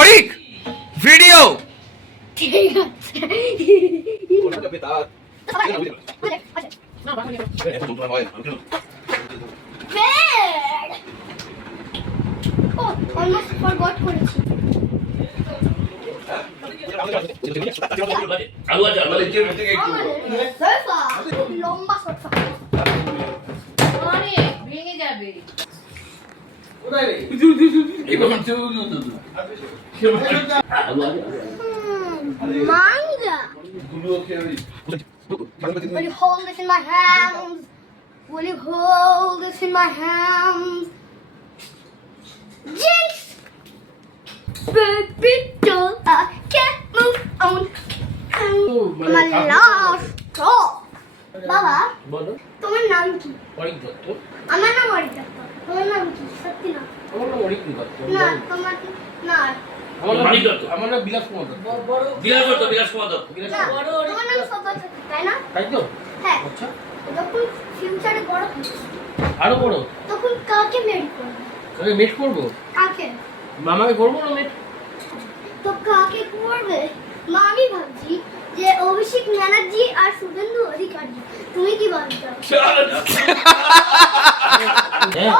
Arik video ঠিক আছে almost forgot করেছি লম্বা সোফা ভেঙে যাবে manga. Will you hold this in my hands? Will you hold this in my hands? Jinx! Baby doll, I can't move on. My last stop. বাবা বলো তোমার নাম কি? অরিক দত্ত। আমার নাম অরিক দত্ত। তোমার নাম কি? সত্যি না। আমার নাম অরিক দত্ত। না তোমার না আমার নাম অরিক দত্ত। আমার নাম বিলাস কুমার দত্ত। বিলাস কুমার দত্ত। তোমার নাম সত্য তাই না? তাই তো? হ্যাঁ। আচ্ছা। যখন ফিউচারে বড় হবে আরো বড় তখন কাকে মেড করবে? আমি মেট করব। কাকে? মামাকে করব না মেট? তো কাকে করবে? মা আমি ভাবছি যে অভিষেক ব্যানার্জি আর শুভেন্দু অধিকারী। তুমি কি ভাবছো? হ্যাঁ